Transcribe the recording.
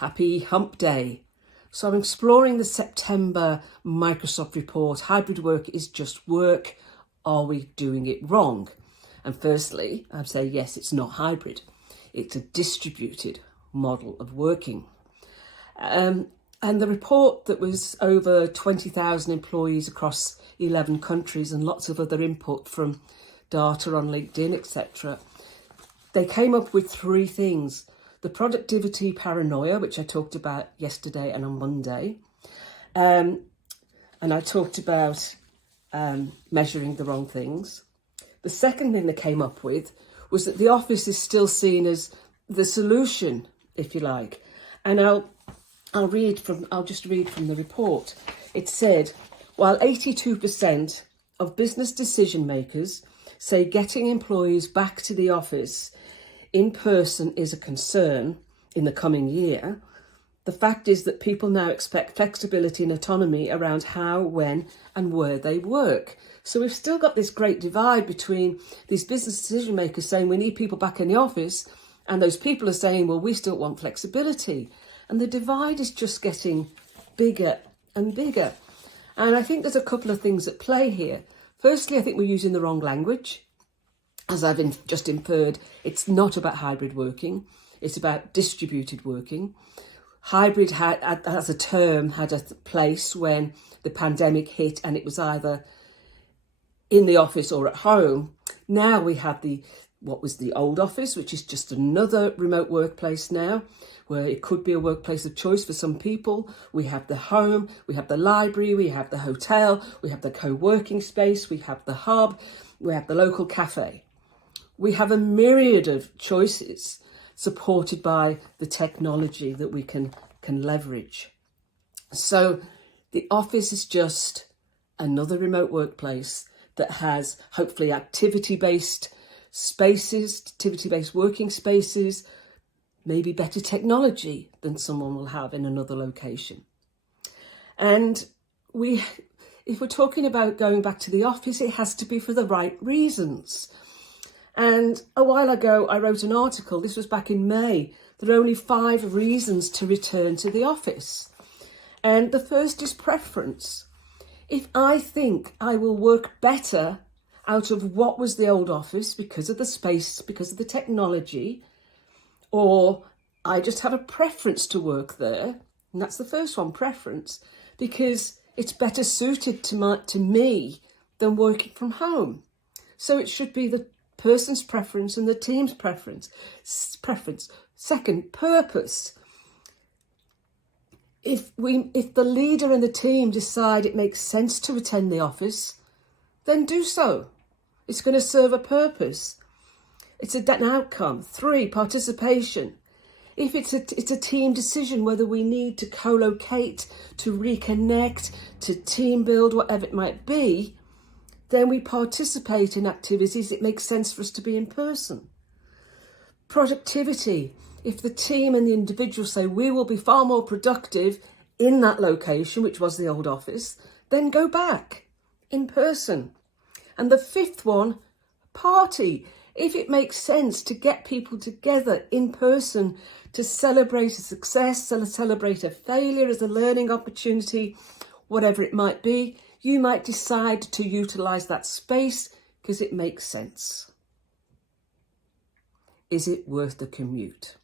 Happy Hump Day. So I'm exploring the September Microsoft report. Hybrid work is just work. Are we doing it wrong? And firstly, I'd say yes, it's not hybrid. It's a distributed model of working. And the report that was over 20,000 employees across 11 countries and lots of other input from data on LinkedIn, etc. They came up with three things. The productivity paranoia, which I talked about yesterday and on Monday. And I talked about measuring the wrong things. The second thing they came up with was that the office is still seen as the solution, if you like. And I'll just read from the report. It said, while 82% of business decision makers say getting employees back to the office in person is a concern in the coming year, the fact is that people now expect flexibility and autonomy around how, when and where they work. So we've still got this great divide between these business decision makers saying we need people back in the office, and those people are saying, well, we still want flexibility. And the divide is just getting bigger and bigger. And I think there's a couple of things at play here. Firstly, I think we're using the wrong language. As I've just inferred, it's not about hybrid working. It's about distributed working. Hybrid as a term had a place when the pandemic hit and it was either in the office or at home. Now we have what was the old office, which is just another remote workplace now, where it could be a workplace of choice for some people. We have the home, we have the library, we have the hotel, we have the co-working space, we have the hub, we have the local cafe. We have a myriad of choices supported by the technology that we can leverage. So the office is just another remote workplace that has hopefully activity-based spaces, activity-based working spaces, maybe better technology than someone will have in another location. And if we're talking about going back to the office, it has to be for the right reasons. And a while ago, I wrote an article, this was back in May, there are only 5 reasons to return to the office. And the first is preference. If I think I will work better out of what was the old office because of the space, because of the technology, or I just have a preference to work there, and that's the first one, preference, because it's better suited to me than working from home. So it should be the person's preference and the team's preference. Second, purpose. If the leader and the team decide it makes sense to attend the office, then do so. It's going to serve a purpose. It's an outcome. 3, participation. If it's a team decision whether we need to co-locate, to reconnect, to team build, whatever it might be, then we participate in activities it makes sense for us to be in person. Productivity. If the team and the individual say we will be far more productive in that location, which was the old office, then go back in person. And the 5th one, party. If it makes sense to get people together in person to celebrate a success, celebrate a failure as a learning opportunity, whatever it might be, you might decide to utilise that space because it makes sense. Is it worth the commute?